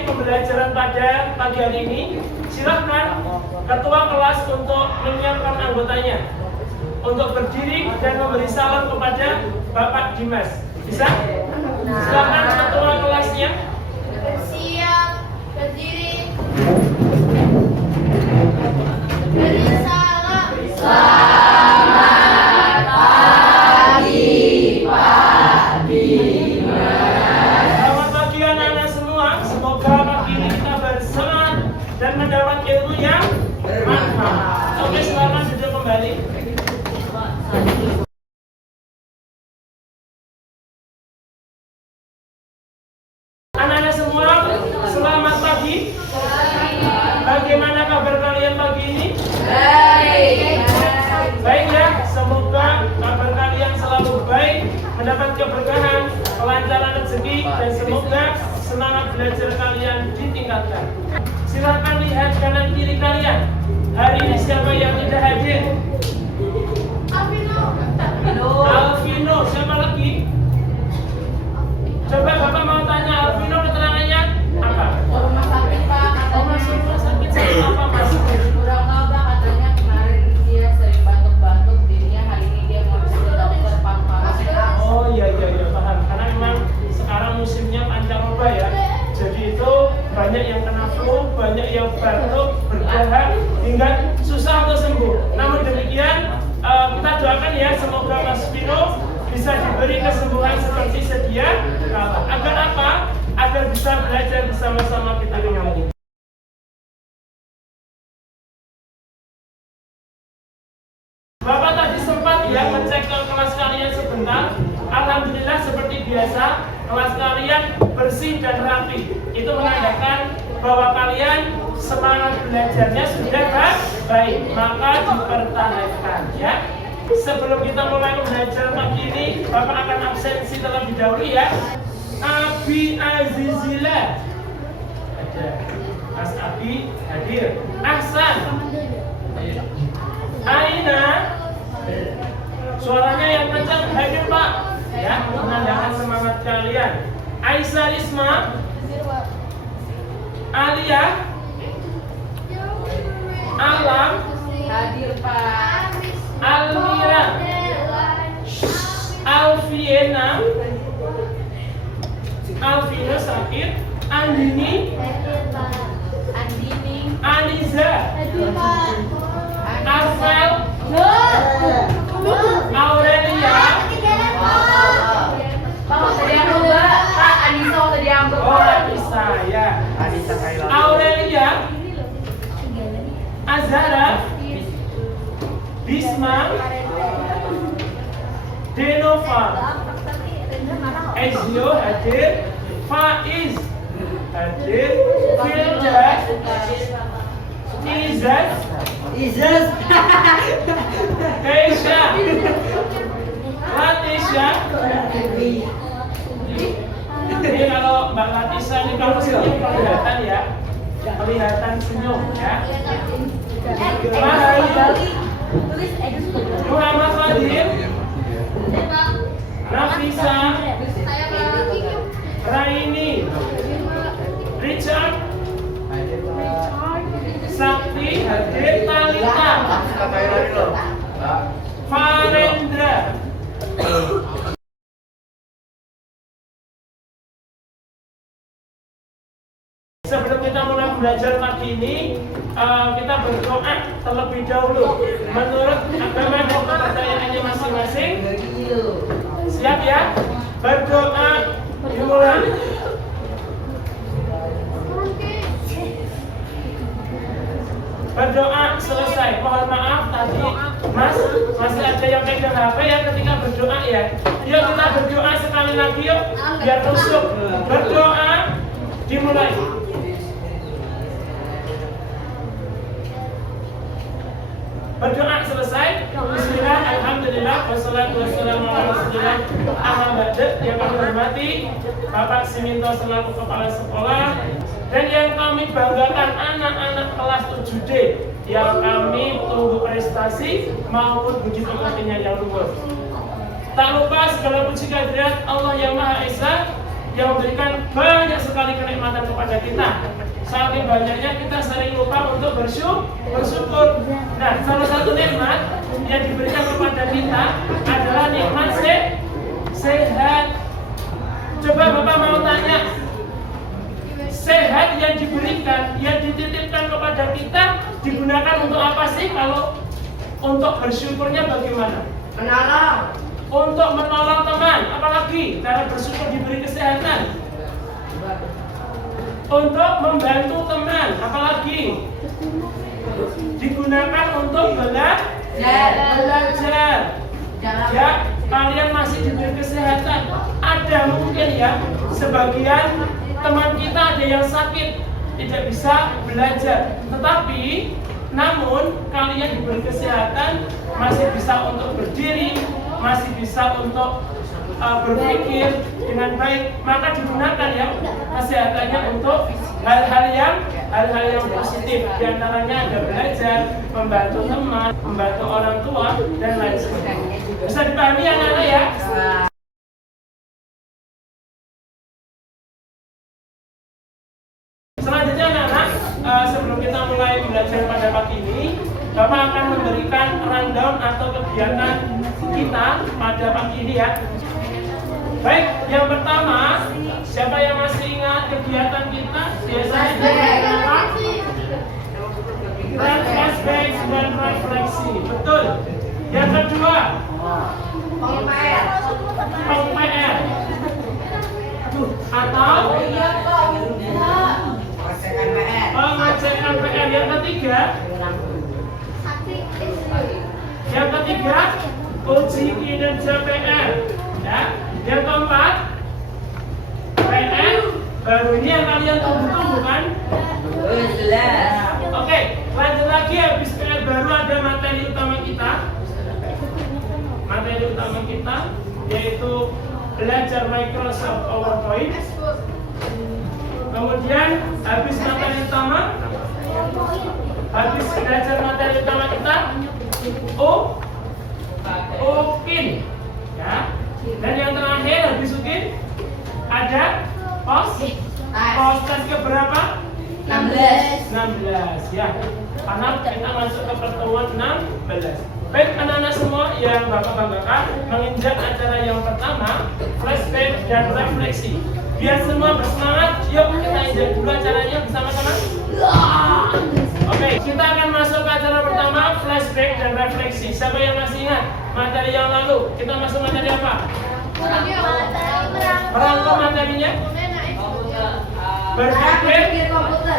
memulai pembelajaran pada pagi hari ini, silakan ketua kelas untuk menyiapkan anggotanya untuk berdiri dan memberi salam kepada Bapak Dimas. Bisa? Silakan ketua kelasnya. Siap, berdiri. Beri salam. Selamat pagi, Pak Dimas. Selamat pagi anak-anak semua. Semoga pagi ini kita bersemangat dan mendapat ilmu yang bermanfaat. Oke, selamat duduk kembali. Anak-anak semua, selamat pagi. Bagaimana kabar kalian pagi ini? Baik. Baik ya, semoga kabar kalian selalu baik, mendapat keberkahan, kelancaran rezeki, dan semoga semangat belajar kalian ditingkatkan. Silakan lihat kanan kiri kalian. Hari ini siapa yang tidak hadir? Alvino, siapa lagi? Coba Bapak mau tanya Alvino keterangannya apa? Rumah sakit, Pak. Oh, masuk rumah sakit sama apa Mas? Kurang tahu, Pak. Katanya kemarin dia sering batuk-batuk, jadinya hari ini dia mau ke dokter paru-paru. Oh iya paham. Karena memang sekarang musimnya pancaroba ya. Jadi itu banyak yang kena flu, banyak yang batuk, berdahak hingga susah untuk sembuh. Namun demikian kita doakan ya, semoga Mas Vino bisa diberi kesembuhan seperti sedia kala. Agar apa? Agar bisa belajar bersama-sama kita kembali. Bapak tadi sempat ya ngecek ke kelas kalian sebentar. Alhamdulillah seperti biasa kelas kalian bersih dan rapi. Itu menandakan bahwa kalian semangat belajarnya sudah baik. Maka dipertahankan ya. Sebelum kita mulai belajar pagi ini, Bapak akan absensi terlebih dahulu ya. Abi Azizillah. Ada. Mas Abi hadir. Ahsan. Aina. Suaranya yang kencang hadir Pak. Ya, menandakan semangat kalian. Aisyah Risma. Alia. Alam. Hadir, Pak. Almira. Alfiena. Alvino sakit. Andini. Andini. Aliza. Arfel. Aurelia. Pak, tadi yang coba. Pak, Anissa tadi yang coba. Oh, Anissa ya. Aurelia. Azhara. Bisma. Denova. Ezio hadir. Faiz hadir. Firda. Izaz. Keisha. Latisha. Ini kalau Mbak Latisha ini kalau senyum kelihatan ya. Kelihatan senyum ya. Muhammad Fadil. Nafisa. Raini. Richard. Sakti hadir. Talita. Farendra. Sebelum kita mulai belajar pagi ini, kita berdoa terlebih dahulu menurut agama dan kepercayaannya masing-masing. Siap ya? Berdoa dimulai. Berdoa selesai. Mohon maaf tadi Mas masih ada yang pegang HP ya ketika berdoa ya. Yuk kita berdoa sekali lagi yuk biar kusuk. Berdoa dimulai. Berdoa selesai. Bismillah, alhamdulillah, wassalatu wassalamu ala rasulillah. Amma ba'du. Yang kami hormati Bapak Siminto selaku kepala sekolah dan yang kami banggakan anak-anak kelas 7D yang kami tunggu prestasi maupun budi pekertinya yang luhur. Tak lupa segala puji kehadirat Allah yang Maha Esa yang memberikan banyak sekali kenikmatan kepada kita. Saking banyaknya kita sering lupa untuk bersyukur. Nah, salah satu nikmat yang diberikan kepada kita adalah nikmat sehat. Coba Bapak mau tanya, sehat yang diberikan, yang dititipkan kepada kita digunakan untuk apa sih? Kalau untuk bersyukurnya bagaimana? Menolong. Untuk menolong teman, apalagi cara bersyukur diberi kesehatan. Untuk membantu teman, apalagi digunakan untuk belajar. Ya, kalian masih diberi kesehatan. Ada mungkin ya, sebagian teman kita ada yang sakit, tidak bisa belajar. Tetapi, namun kalian diberi kesehatan, masih bisa untuk berdiri, masih bisa untuk berpikir dengan baik, maka digunakan ya kesehatannya untuk hal-hal yang positif. Di antaranya ada belajar, membantu teman, membantu orang tua, dan lain sebagainya. Bisa dipahami anak-anak ya? Selanjutnya anak-anak, sebelum kita mulai belajar pada pagi ini, Bapak akan memberikan rundown atau kegiatan kita pada pagi ini ya. Baik, yang pertama, siapa yang masih ingat kegiatan kita? Biasanya apa? Flashback dan refleksi. Betul. Yang kedua, PR. Atau Pengecekan PR. pengecekan PR. Yang ketiga, uji kinerja PR. Ya. Yang keempat, PR baru ini yang kalian tunggu-tunggu kan? Jelas. Oke, lanjut lagi. Habis PR baru ada materi utama kita. Materi utama kita yaitu belajar Microsoft PowerPoint. Kemudian habis materi utama, habis belajar materi utama kita, UKIN, ya. Dan yang terakhir habis UKIN ada tes keberapa? 16 ya. Karena kita masuk ke pertemuan 16. Baik anak-anak semua yang Bapak banggakan, menginjak acara yang pertama, flashback dan refleksi. Biar semua bersemangat, yuk kita injak dulu acaranya bersama-sama. Oke, kita akan masuk ke acara pertama, flashback dan refleksi. Siapa yang masih ingat materi yang lalu? Kita masuk materi apa? Merangkum materinya?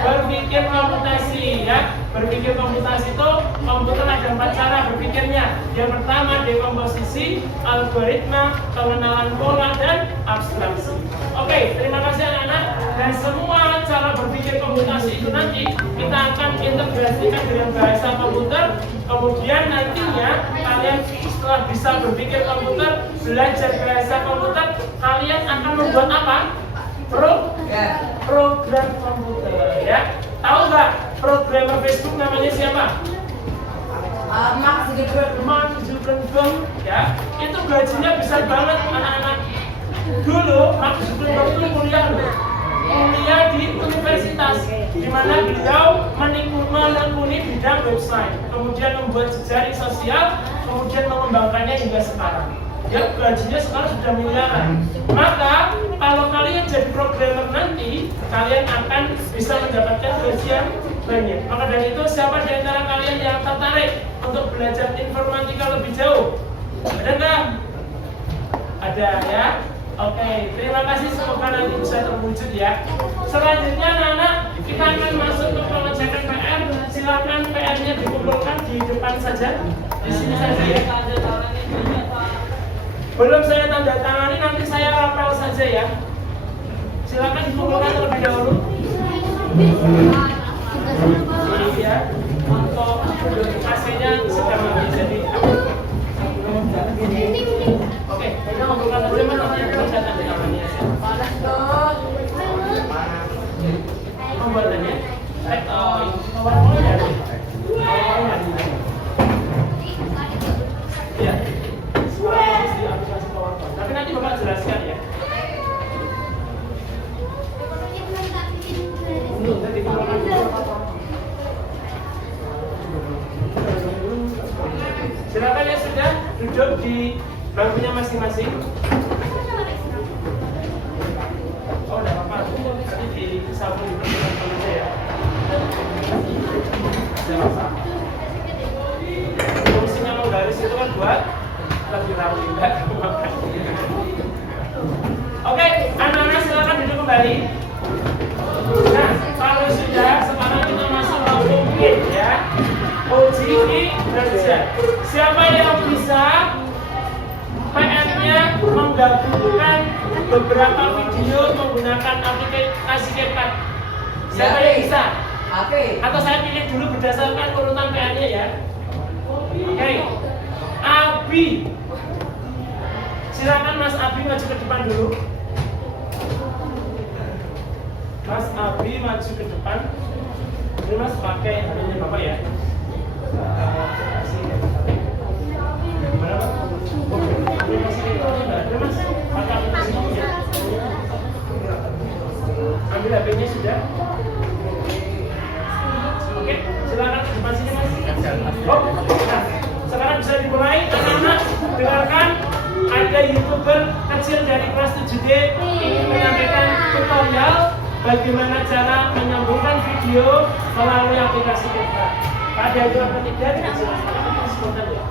Berpikir komputasi ya. Berpikir komputasi itu komputer ada 4 cara berpikirnya. Yang pertama dekomposisi, algoritma, pengenalan pola, dan abstraksi. Oke, terima kasih anak-anak. Dan semua cara berpikir komputasi itu nanti kita akan integrasikan dengan bahasa komputer. Kemudian nantinya kalian setelah bisa berpikir komputer, belajar bahasa komputer, kalian akan membuat apa? Program komputer ya. Tahu nggak programmer Facebook namanya siapa? Mark Zuckerberg ya. Itu gajinya besar banget anak-anak. Dulu Mark Zuckerberg itu kuliah di universitas, di mana beliau menekuni bidang website, kemudian membuat jejaring sosial, kemudian mengembangkannya hingga sekarang. Ya, gajinya sekarang sudah miliaran. Maka kalau kalian jadi programmer nanti, kalian akan bisa mendapatkan gaji yang banyak. Maka dari itu, siapa di antara kalian yang tertarik untuk belajar informatika lebih jauh? Ada nggak? Ada ya. Oke, terima kasih. Semoga nanti bisa terwujud ya. Selanjutnya anak-anak, kita akan masuk ke pengecekan PR. Silakan PR-nya dikumpulkan di depan saja. Di sini saja ya. Belum saya tanda tangani, nanti saya rapel saja ya. Silakan dikumpulkan terlebih dahulu. Ya, untuk AC-nya sedang mati, jadi oke, kita kumpulkan saja mas, nanti belum saya tanda tangani ya. Pembuatannya, ya. Tapi nanti Bapak jelaskan ya. duduk di bangkunya masing-masing. Oh, udah apa-apa. Nanti disapu di pertemuan aja ya. Ada masalah. Fungsinya menggaris itu kan buat lebih rapi, enggak? Oke, anak-anak silakan duduk kembali. Nah, kalau sudah, sekarang kita masuk ke mungkin ya. Uji kinerja. Siapa yang bisa PR-nya menggabungkan beberapa video menggunakan aplikasi CapCut? Siapa yang bisa? Oke. Atau saya pilih dulu berdasarkan urutan PR-nya ya. Oke. Abi. Silakan Mas Abi maju ke depan dulu. Mas Abi maju ke depan. Ini Mas pakai ini Bapak ya. Ambil HP-nya sudah. Oke, silakan ke depan sini Mas. Nah, sekarang bisa dimulai. Anak-anak dengarkan, ada YouTuber kecil dari kelas 7D ingin menyampaikan tutorial bagaimana cara menyambungkan video melalui aplikasi CapCut. Ada dua ketiga tidak spontan ya.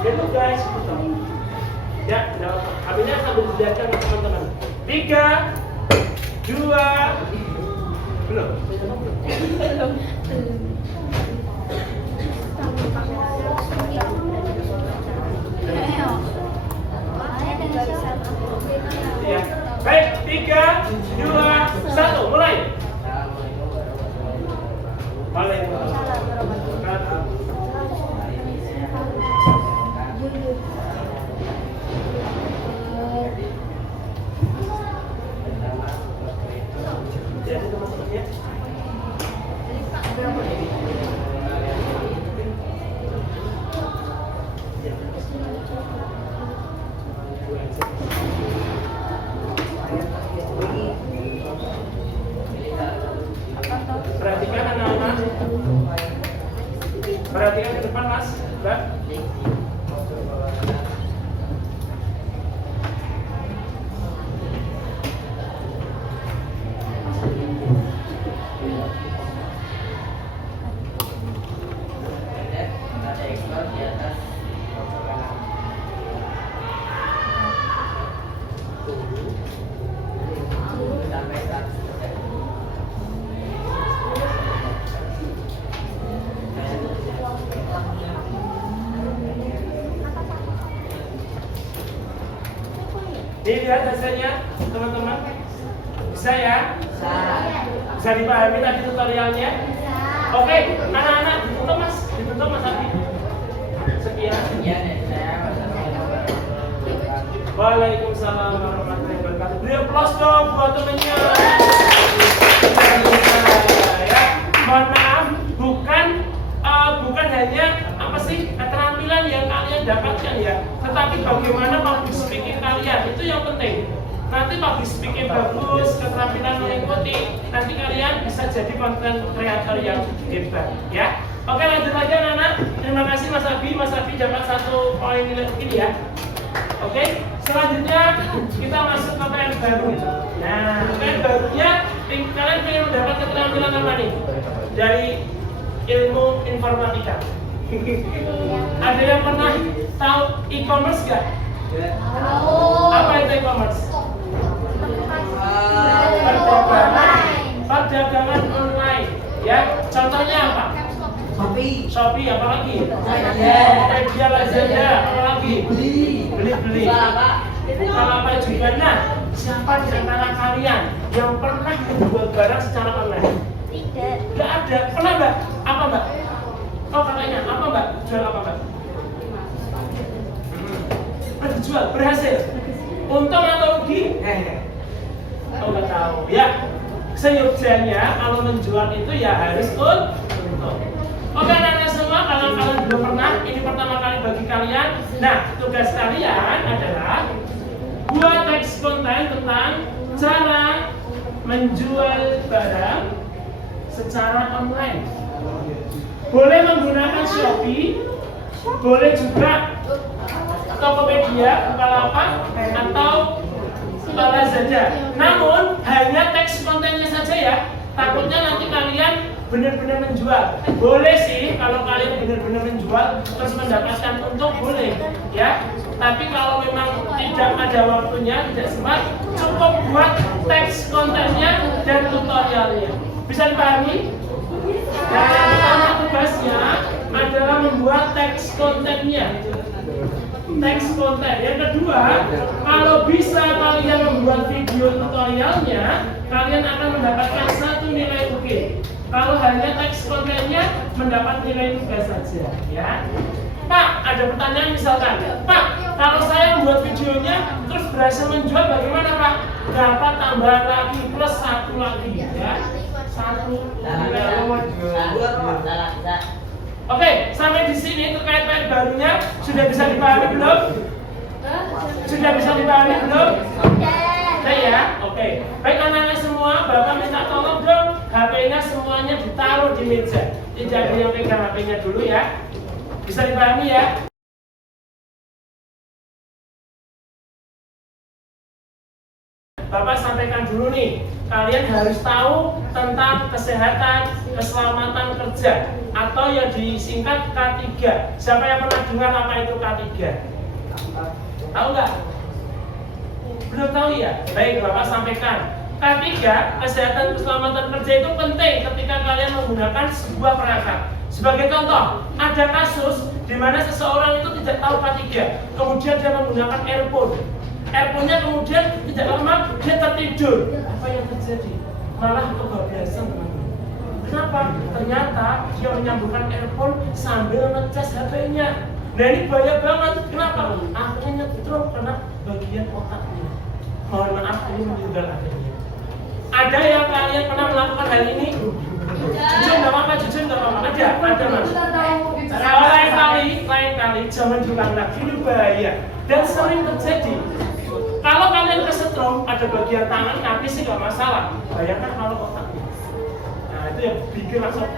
Gitu guys, betul. Ya, HP-nya sambil dilihatkan ke teman-teman. 3, 2, belum. Ya. Baik, 3, 2, 1, mulai. Jadi teman-temannya. Perhatikan anak-anak. Perhatikan ke depan Mas, Mbak. Dilihat hasilnya teman-teman, bisa ya? Bisa dipahami tadi tutorialnya? Oke, anak-anak ditutup Mas, Abi. Sekian. Waalaikumsalam warahmatullahi wabarakatuh. Beri aplaus dong buat temennya. Ya, mohon maaf, bukan hanya apa sih keterampilan yang kalian dapatkan ya, tetapi bagaimana public speaking kalian itu yang penting. Nanti public speaking bagus, keterampilan mengikuti, nanti kalian bisa jadi konten kreator yang hebat ya. Oke, lanjut lagi anak-anak. Terima kasih Mas Abi dapat 1 poin nilai ini ya. Oke, selanjutnya kita masuk ke PR baru. Nah, PR barunya kalian ingin mendapat keterampilan apa nih? Dari ilmu informatika. Ada yang pernah tahu e-commerce gak? Apa itu e-commerce? Perdagangan online. Ya, contohnya apa? Shopee, apa lagi? Media Lazada, apa lagi? Beli. Bukalapak juga. Nah, siapa di antara kalian yang pernah menjual barang secara online? Tidak. Gak ada. Pernah Mbak? Apa Mbak? Oh katanya, apa Mbak? Jual apa Mbak? Jual, berhasil. Untung atau rugi? Oh nggak tahu. Ya, seyogyanya kalau menjual itu ya harus untung. Oke anak-anak semua, kalau kalian belum pernah, ini pertama kali bagi kalian. Nah, tugas kalian adalah buat teks konten tentang cara menjual barang secara online. Boleh menggunakan Shopee, boleh juga Tokopedia, Bukalapak, atau Lazada. Namun hanya teks kontennya saja ya. Takutnya nanti kalian benar-benar menjual. Boleh sih kalau kalian benar-benar menjual terus mendapatkan untung, boleh ya. Tapi kalau memang tidak ada waktunya, tidak sempat, cukup buat teks kontennya dan tutorialnya. Bisa dipahami? Nah, yang pertama tugasnya adalah membuat teks kontennya. Teks konten. Yang kedua, kalau bisa kalian membuat video tutorialnya, kalian akan mendapatkan 1 nilai UK. Kalau hanya teks kontennya, mendapat nilai 3 saja. Ya, Pak, ada pertanyaan misalkan, Pak, kalau saya membuat videonya terus berhasil menjual, bagaimana Pak? Dapat tambahan lagi plus 1 lagi, ya. 1 nilai. Oke, sampai di sini terkait PN barunya sudah bisa dipahami belum? Sudah bisa dipahami belum? Sudah ya? Oke. Baik anak-anak semua, Bapak minta tolong dong HP-nya semuanya ditaruh di meja. Tidak ada yang pegang HP-nya dulu ya. Bisa dipahami ya? Bapak sampaikan dulu nih, kalian harus tahu tentang kesehatan, keselamatan kerja, atau yang disingkat K3. Siapa yang pernah dengar apa itu K3? Tahu nggak? Belum tahu ya? Baik, Bapak sampaikan. K3, kesehatan keselamatan kerja itu penting ketika kalian menggunakan sebuah perangkat. Sebagai contoh, ada kasus di mana seseorang itu tidak tahu K3, kemudian dia menggunakan earphone. Earphone-nya kemudian tidak lama dia tertidur. Apa yang terjadi? Malah kebablasan, teman-teman. Kenapa? Ternyata dia menyambungkan earphone sambil ngecas HP-nya. Nah ini bahaya banget. Kenapa? Akhirnya drop karena bagian otaknya. Mohon maaf, ini meninggal akhirnya. Ada yang kalian pernah melakukan hal ini? Jujur nggak apa-apa, jujur nggak apa-apa. Ada mas. Lain kali, jangan diulang lagi, ini bahaya dan sering terjadi. Kalau kalian kesetrum, ada bagian tangan, kaki sih nggak masalah. Bayangkan kalau otaknya. Nah itu yang bikin langsung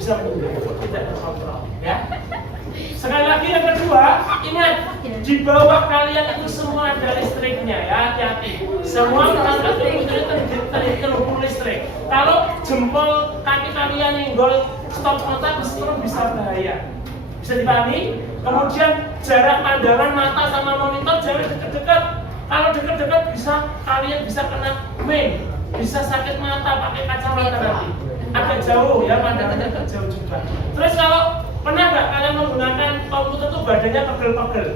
bisa meninggal, tidak terkontrol, ya. Sekali lagi yang kedua, ingat di bawah kalian itu semua ada listriknya, ya, hati-hati. Semua perangkat terhubung listrik. Kalau jempol kaki kalian nyenggol stop mata, kesetrum bisa bahaya. Bisa dipahami? Kemudian jarak pandangan mata sama monitor jangan dekat-dekat. Kalau dekat-dekat kalian bisa kena main, bisa sakit mata pakai kacamata nanti. Agak jauh ya, pandangannya agak jauh juga. Terus kalau pernah nggak kalian menggunakan komputer tuh badannya pegel-pegel?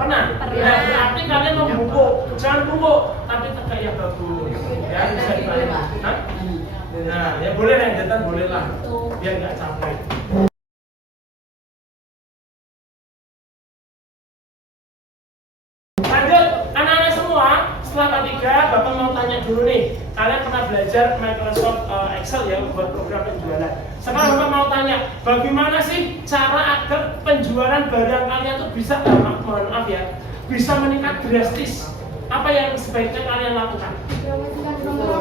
Pernah? Nah, berarti kalian membungkuk, jangan bungkuk, tapi tegak yang bagus. Ya, bisa dipahami. Nah, ya boleh rendetan boleh lah, biar nggak capek. Setelah K3, Bapak mau tanya dulu nih, kalian pernah belajar Microsoft Excel ya buat program penjualan. Sekarang Bapak mau tanya, bagaimana sih cara agar penjualan barang kalian tuh bisa, mohon maaf ya, bisa meningkat drastis? Apa yang sebaiknya kalian lakukan?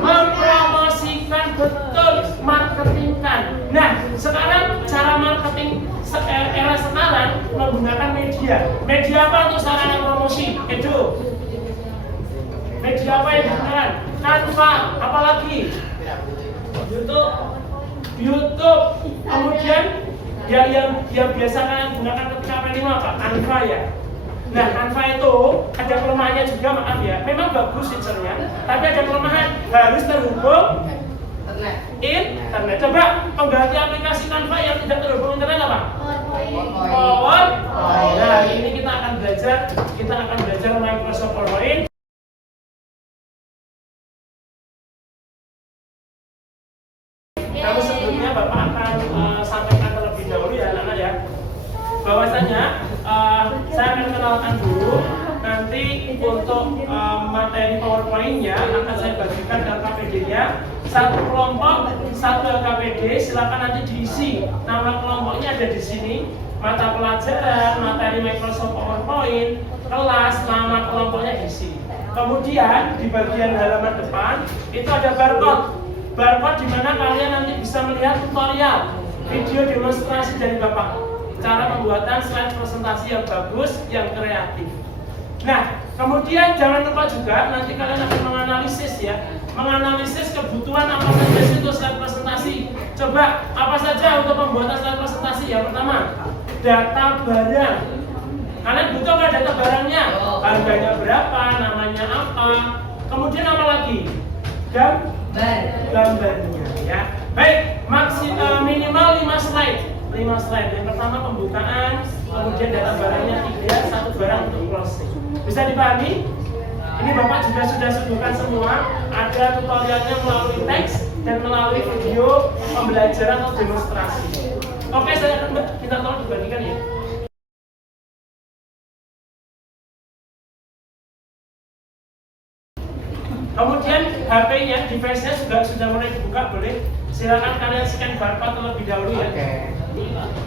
Mempromosikan, betul, marketingkan. Nah, sekarang cara marketing era sekarang menggunakan media. Media apa untuk sarana promosi? Itu. Media apa yang digunakan? Canva, apalagi? YouTube. Kemudian yang biasa kalian gunakan ketika P5 apa? Canva ya. Nah, Canva itu ada kelemahannya juga, maaf ya. Memang bagus fiturnya, tapi ada kelemahan, harus terhubung internet. Coba pengganti aplikasi Canva yang tidak terhubung internet apa? PowerPoint. Nah, ini kita akan belajar Microsoft PowerPoint. Namun sebelumnya Bapak akan sampaikan terlebih dahulu ya anak-anak ya, bahwasanya saya akan kenalkan dulu. Nanti untuk materi PowerPoint-nya akan saya bagikan dalam KPD-nya. Satu kelompok, satu KPD, silakan nanti diisi. Nama kelompoknya ada di sini. Mata pelajaran, materi Microsoft PowerPoint, kelas, nama kelompoknya diisi. Kemudian di bagian halaman depan itu ada barcode di mana kalian nanti bisa melihat tutorial video demonstrasi dari Bapak. cara pembuatan slide presentasi yang bagus, yang kreatif. Nah, kemudian jangan lupa juga nanti kalian akan menganalisis ya, menganalisis kebutuhan apa saja sih untuk slide presentasi. Coba apa saja untuk pembuatan slide presentasi? Yang pertama, data barang. Kalian butuh nggak data barangnya? Harganya berapa? Namanya apa? Kemudian apa lagi? Gambarnya ya. Baik, minimal 5 slide. 5 slide. Yang pertama pembukaan, kemudian data barangnya 3, 1 barang untuk closing. Bisa dipahami? Ini Bapak juga sudah sediakan semua. Ada tutorialnya melalui teks dan melalui video pembelajaran atau demonstrasi. Oke, saya akan minta tolong dibagikan ya. Kemudian HP-nya, device-nya juga sudah mulai dibuka, boleh silakan kalian scan barcode terlebih dahulu ya.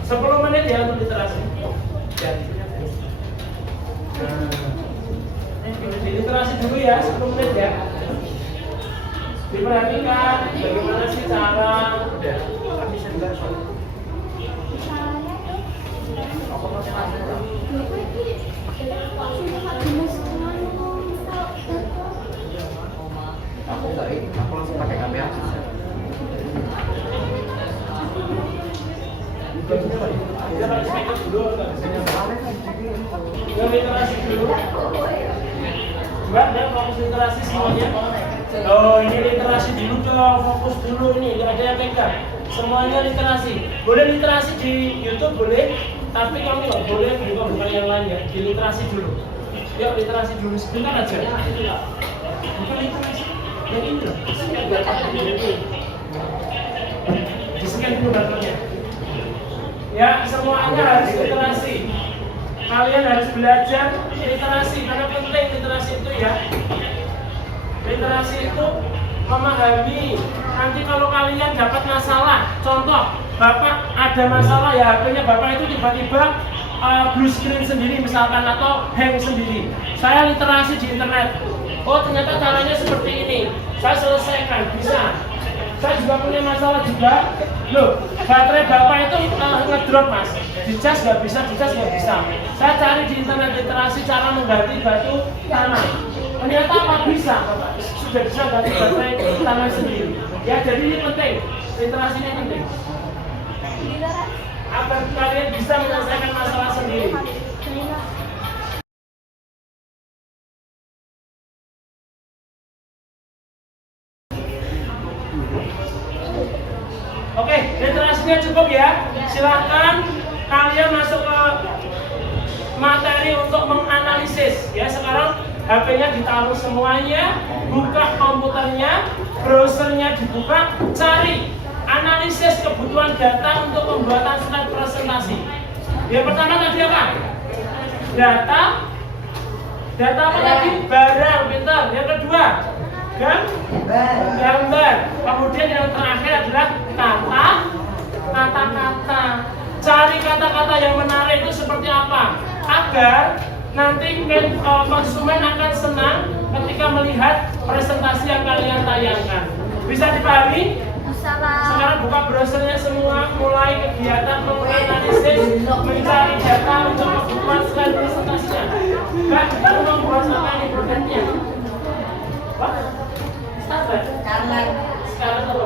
10 menit ya untuk literasi. Literasi dulu ya, 10 menit ya. Diperhatikan bagaimana sih cara aku langsung pakai kamera. Kita harus make up dulu, nggak bisa nyampe. Literasi dulu. Buat ya, fokus literasi semuanya. Oh, ini literasi dulu dong, fokus dulu ini, nggak ada yang pegang. Semuanya literasi. Boleh literasi di YouTube boleh, tapi kamu nggak boleh buka yang lain ya. Di literasi dulu. Yuk literasi dulu sebentar aja. Bukan literasi. Yang ini loh. Di scan dulu barcode-nya. Ya, semuanya harus literasi. Kalian harus belajar literasi karena penting literasi itu ya. Literasi itu memahami. Nanti kalau kalian dapat masalah, contoh Bapak ada masalah ya, HP-nya Bapak itu tiba-tiba blue screen sendiri misalkan atau hang sendiri. Saya literasi di internet. Oh, ternyata caranya seperti ini. Saya selesaikan, bisa. Saya juga punya masalah juga. Loh, baterai Bapak itu ngedrop mas. Dicas nggak bisa, dicas nggak bisa. Saya cari di internet literasi cara mengganti batu tanah. Ternyata apa bisa, Bapak? Sudah bisa ganti baterai tanah sendiri. Ya, jadi ini penting. Literasi ini penting. Agar kalian bisa menyelesaikan masalah sendiri. Oke, literasinya cukup ya. Silakan kalian masuk ke materi untuk menganalisis. Ya, sekarang HP-nya ditaruh semuanya, buka komputernya, browsernya dibuka, cari analisis kebutuhan data untuk pembuatan slide presentasi. Yang pertama tadi apa? Data apa tadi? Barang, pintar. Yang kedua, gambar. Kemudian yang terakhir adalah kata-kata. Cari kata-kata yang menarik itu seperti apa agar nanti konsumen akan senang ketika melihat presentasi yang kalian tayangkan. Bisa dipahami? Sekarang buka browsernya semua, mulai kegiatan menganalisis, mencari data untuk membuat slide presentasinya. Kan baru membuat apa ini produknya? Sekarang apa?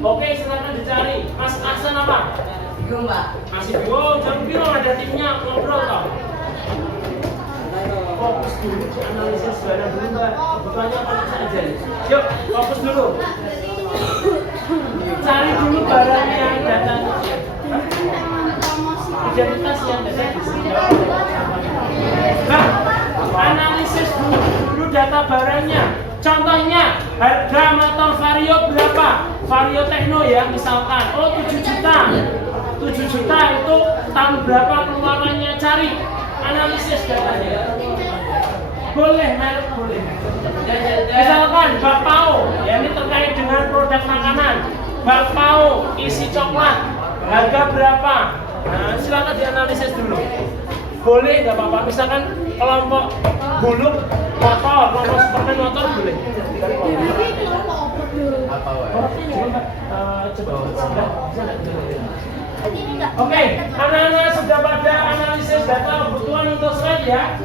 Oke, silakan dicari. Mas Aksan apa? Bingung, Mbak. Masih bingung, jangan bingung, ada timnya ngobrol tau. Fokus dulu, analisis barang dulu Mbak. Kebutuhannya apa saja? Yuk, fokus dulu. Cari dulu barangnya, datanya. Identitas yang ada di sini. Nah, analisis dulu data barangnya. Contohnya, harga motor Vario berapa? Vario Techno ya, misalkan. Oh, 7 juta. 7 juta itu tahun berapa keluarannya? Cari analisis datanya. Boleh, merek boleh. Misalkan bakpao, ya ini terkait dengan produk makanan. Bakpao isi coklat, harga berapa? Nah, silakan dianalisis dulu. Boleh nggak apa-apa, misalkan kelompok buluk motor, kelompok superman motor boleh. Coba bisa nggak? Oke, anak-anak sudah pada analisis data kebutuhan untuk slide ya.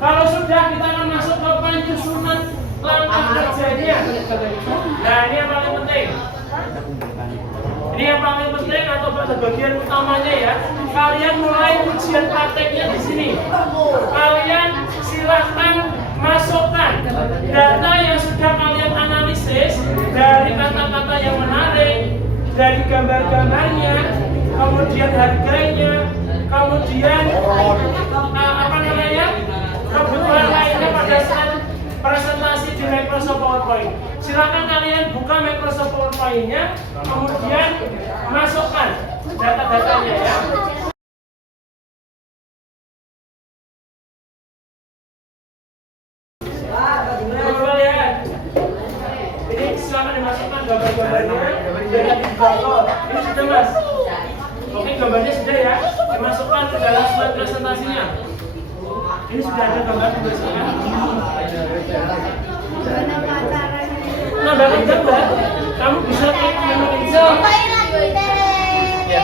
Kalau sudah, kita akan masuk ke penyusunan langkah kerjanya. Nah, ini yang paling penting. Ini yang paling penting atau bagian utamanya ya. Kalian mulai ujian prakteknya di sini. Kalian silahkan masukkan data yang sudah kalian analisis dari kata-kata yang menarik, dari gambar-gambarnya, kemudian harganya, kemudian kebutuhan lainnya pada saat presentasi di Microsoft PowerPoint. Silakan kalian buka Microsoft PowerPoint-nya, kemudian masukkan data-datanya ya. Coba lihat. Ini silakan dimasukkan gambar-gambarnya. Ini sudah mas. Oke, gambarnya sudah ya. Dimasukkan ke dalam slide presentasinya. Ini sudah ada gambar juga sekarang. Nambahkan gambar, kamu bisa klik menu insert. Ya.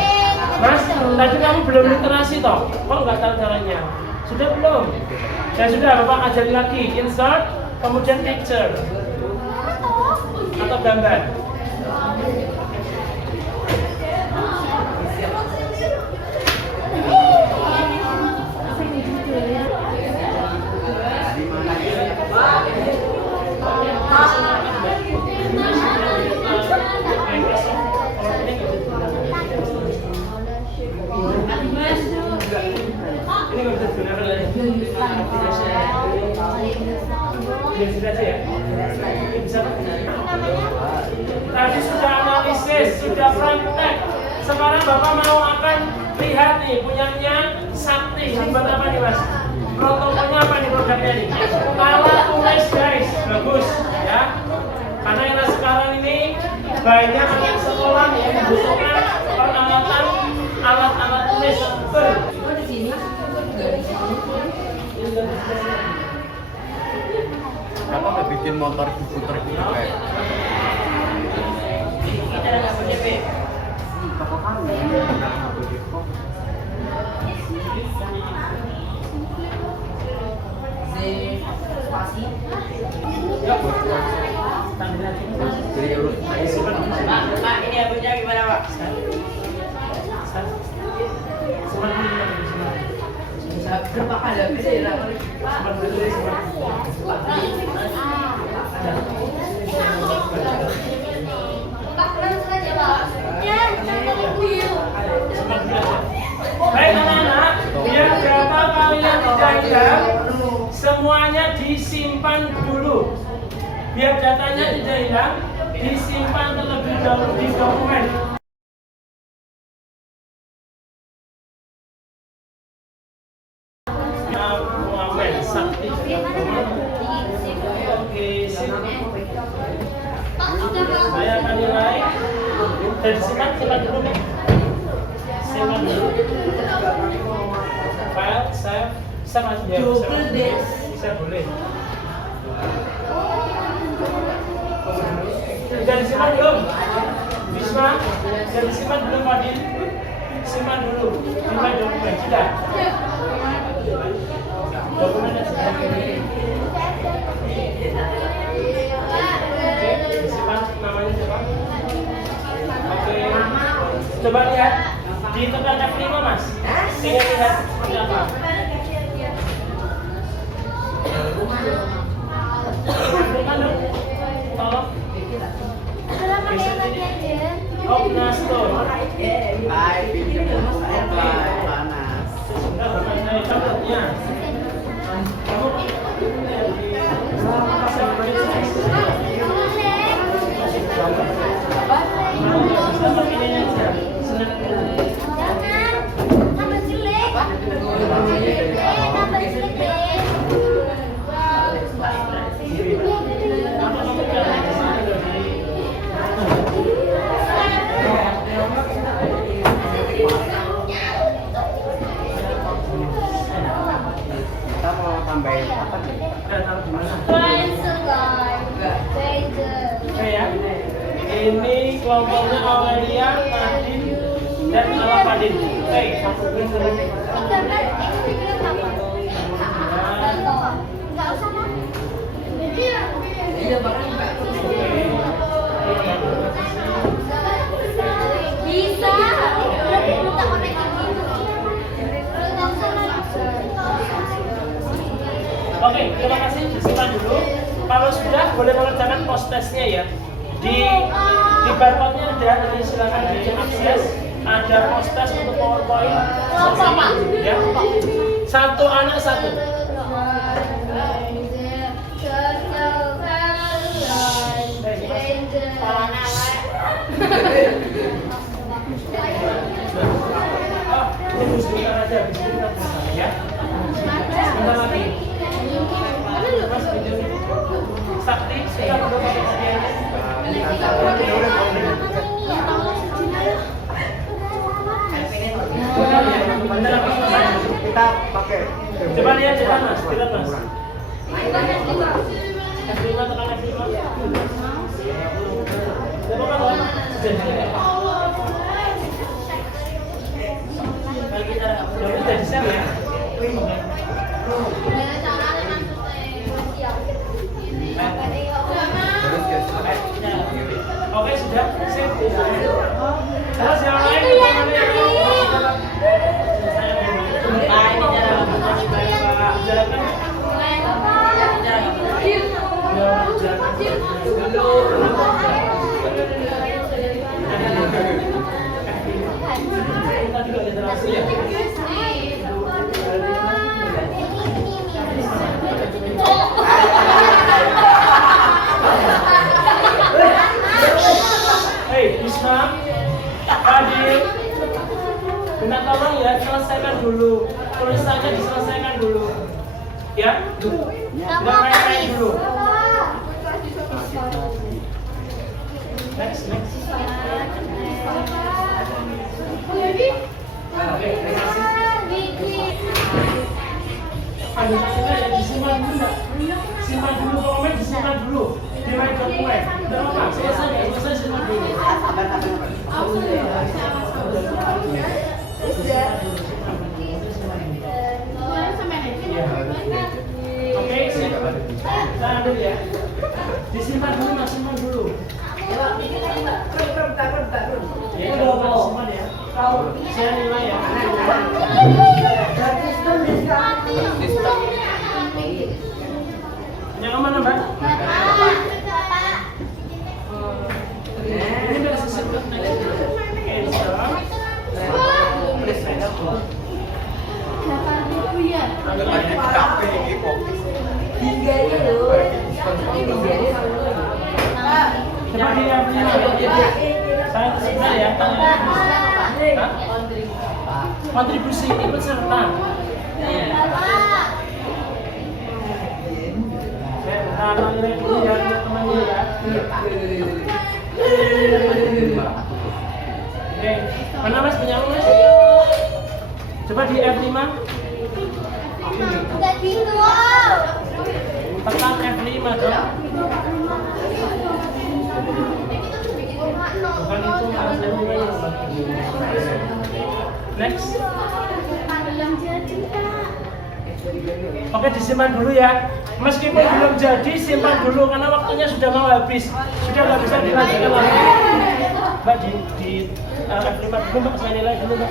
Mas, tadi kamu belum literasi toh? Kok nggak tahu caranya? Sudah belum? Ya sudah, Bapak ajari lagi. Insert, kemudian picture atau gambar. Tadi sudah analisis, sudah praktek. Sekarang Bapak mau akan lihat nih punyanya Sakti. Ini buat apa nih Mas? Protokolnya apa nih produknya nih? Alat tulis guys, bagus ya. Karena era sekarang ini banyak anak sekolah yang membutuhkan peralatan alat-alat tulis. Apa nggak bikin motor diputer gitu kayak? Toko kami. Pak, ini abunya gimana Pak? Berapa kali bisa ya? Baik anak-anak, biar data kalian tidak hilang, semuanya disimpan dulu. Biar datanya tidak hilang, disimpan terlebih dahulu di dokumen. Sakti. Oke, saya akan nilai dan simpan dulu nih. Simpan dulu. File, save, bisa masuk ya? Bisa boleh. Sudah disimpan belum? Bisma, sudah disimpan belum Fadil? Simpan dulu. Simpan dokumen sudah. Dokumennya sudah. Oke, disimpan namanya coba. Oke, coba lihat di tekan F5 Mas. Ingin lihat seperti apa? Tolong. Oh, Nastor. Hai, pinjam panas. Sudah Bapak saya catatnya. Kamu Kita mau tambahin apa nih? taruh di mana? Oke ya. Ini kelompoknya Aurelia, Nadine, dan Alapadin. Oke, satu dulu. Bisa. Oke, terima kasih. Disimpan dulu. Kalau sudah, boleh mengerjakan post testnya ya. Di barcode-nya ada, nanti silakan diakses. Ada post test untuk PowerPoint. Sama, ya. Satu anak satu. Oh, tunggu sebentar aja, bismillah ya. Sebentar lagi. Mas, Sakti, sudah belum pakai hadiah? Kita pakai. Coba lihat, coba Mas, lihat Mas. Terima tekan terima. Coba Mas. Kalau kita udah share ya. Oke, sudah. Sip. Terus yang lain gimana ya? Hei, Isma, Adil, minta tolong ya, selesaikan dulu. Tulisannya diselesaikan dulu. Ya? Nggak main-main dulu. Next. Oke, terima kasih. Ada ya, disimpan dulu nggak? Simpan dulu komen, disimpan dulu. Di main dokumen. Nggak apa-apa, selesai simpan dulu. Oke, kita ambil ya. Disimpan dulu, Mas, simpan dulu. Ya, udah apa disimpan ya? Saya nilai ya. Yang mana, Mbak? Ini udah sesuai. Coba dilihat saya sebentar ya. Kontribusi ikut serta. Saya dulu ya temannya ya. Oke, mana Mas punya Mas? Coba di F5. Tekan F5 dong. Bukan itu harus F5 ya. Next. Oke, disimpan dulu ya. Meskipun belum jadi, simpan dulu karena waktunya sudah mau habis. Sudah nggak bisa dilanjutkan lagi. Mbak di F5 dulu, Mbak, saya nilai dulu, Mbak.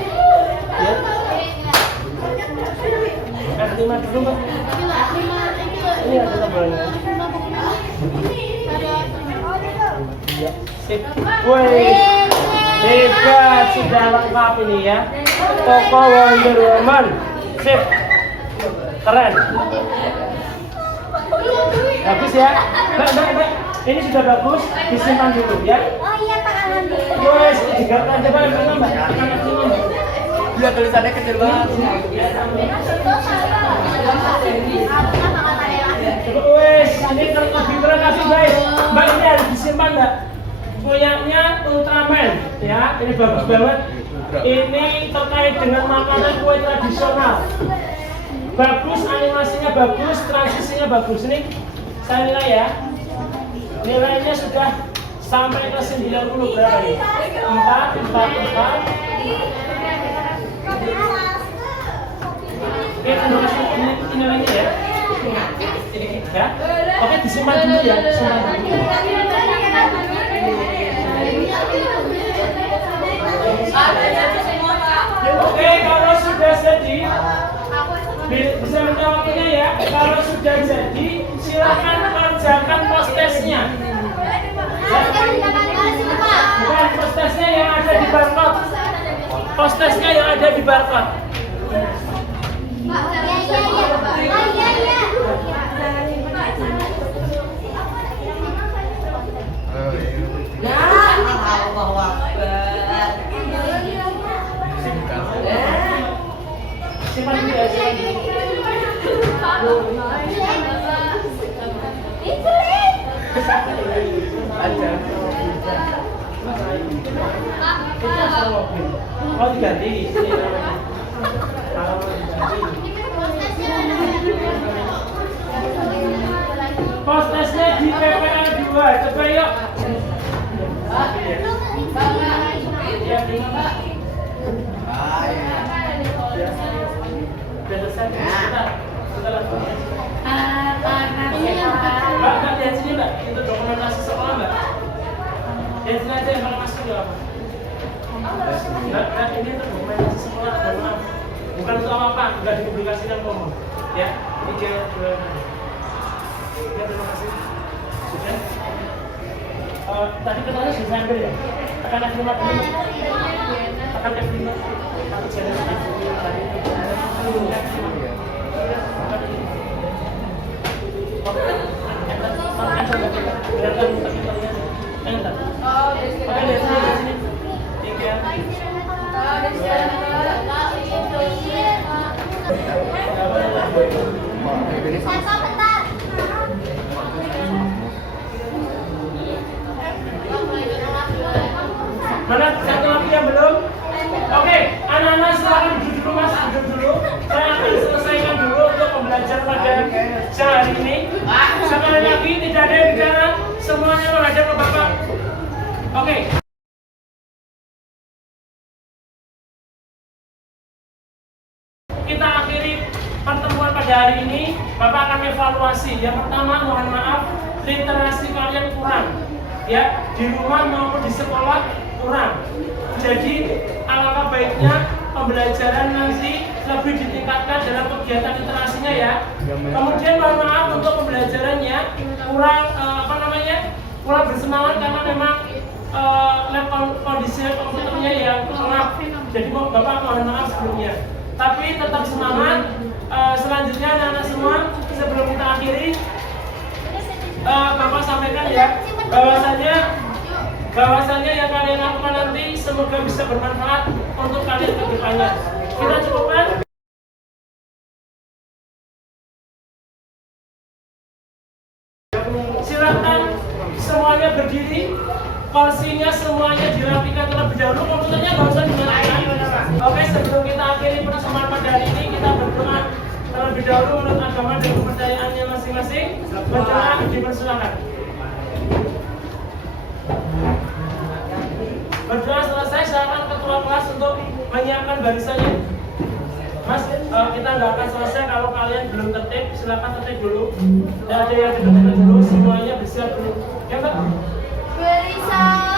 Ya. F5 dulu, Mbak. Ini ada tabelnya. Ya, sip. Woi, hebat, sudah lengkap ini ya. Toko Wonder Woman, sip, keren. Bagus ya, Mbak. Ini sudah bagus, disimpan dulu ya. Oh iya, Pak, alhamdulillah. Woi, digapai coba Mbak. Lihat tulisannya kecil banget. Wes, ini lebih keren kasih guys. Mbak, ini harus disimpan Mbak. Punyanya Ultraman, ya. Ini bagus banget. Ini terkait dengan makanan kue tradisional. Bagus, animasinya bagus, transisinya bagus. Ini saya nilai ya. nilainya sudah sampai ke 90 berapa ya? 4, 4. Oke, anda kasih nilainya ya. Ya. Oke, disimpan dulu ya. Simpan dulu. Oke, kalau sudah jadi, bisa minta waktunya ya. Kalau sudah jadi, silakan kerjakan post-testnya. Bukan post-testnya yang ada di barcode. Post-testnya yang ada di barcode. Simpan dulu ya, simpan dulu. Oh, diganti. Post-testnya di PPL 2, coba yuk. Ya, sudah selesai. Setelah Mbak, lihat sini Mbak, itu dokumentasi sekolah Mbak. Lihat sini aja yang paling masuk ya apa? Mbak, ini itu dokumentasi sekolah, maaf. Bukan untuk apa-apa, nggak dipublikasikan kok. Ya, 3, 2, 1. Ya, terima kasih. Sudah. Tadi katanya sudah saya ambil ya? Tekan F5 dulu. Tekan F5. Aku jalan di tadi. Mana satu lagi yang belum? Oke, anak-anak silakan duduk dulu Mas, duduk dulu. Saya akan selesaikan dulu untuk pembelajaran pada siang hari ini. Sekali lagi tidak ada yang bicara, semuanya menghadap ke Bapak. Oke. Kita akhiri pertemuan pada hari ini. Bapak akan evaluasi. Yang pertama, mohon maaf, literasi kalian kurang. Ya, di rumah maupun di sekolah kurang. Jadi alangkah baiknya pembelajaran nanti lebih ditingkatkan dalam kegiatan literasinya ya. Kemudian mohon maaf untuk pembelajarannya kurang kurang bersemangat karena memang kondisi komputernya yang gelap. Jadi Bapak mohon maaf sebelumnya. Tapi tetap semangat. Selanjutnya anak-anak semua, sebelum kita akhiri, Bapak sampaikan ya bahwasanya yang kalian lakukan nanti semoga bisa bermanfaat untuk kalian ke depannya. Kita cukupkan. Silakan semuanya berdiri, kursinya semuanya dirapikan terlebih dahulu, komputernya nggak usah dinyalakan. Oke, sebelum kita akhiri pertemuan pada hari ini, kita berdoa terlebih dahulu menurut agama dan kepercayaannya masing-masing. Berdoa, dipersilakan. Berdoa selesai, silakan ketua kelas untuk menyiapkan barisannya. Mas, kita nggak akan selesai kalau kalian belum tertib. Silakan tertib dulu. Tidak ada yang tertib dulu, semuanya bersiap dulu. Ya Mbak? Beri salam.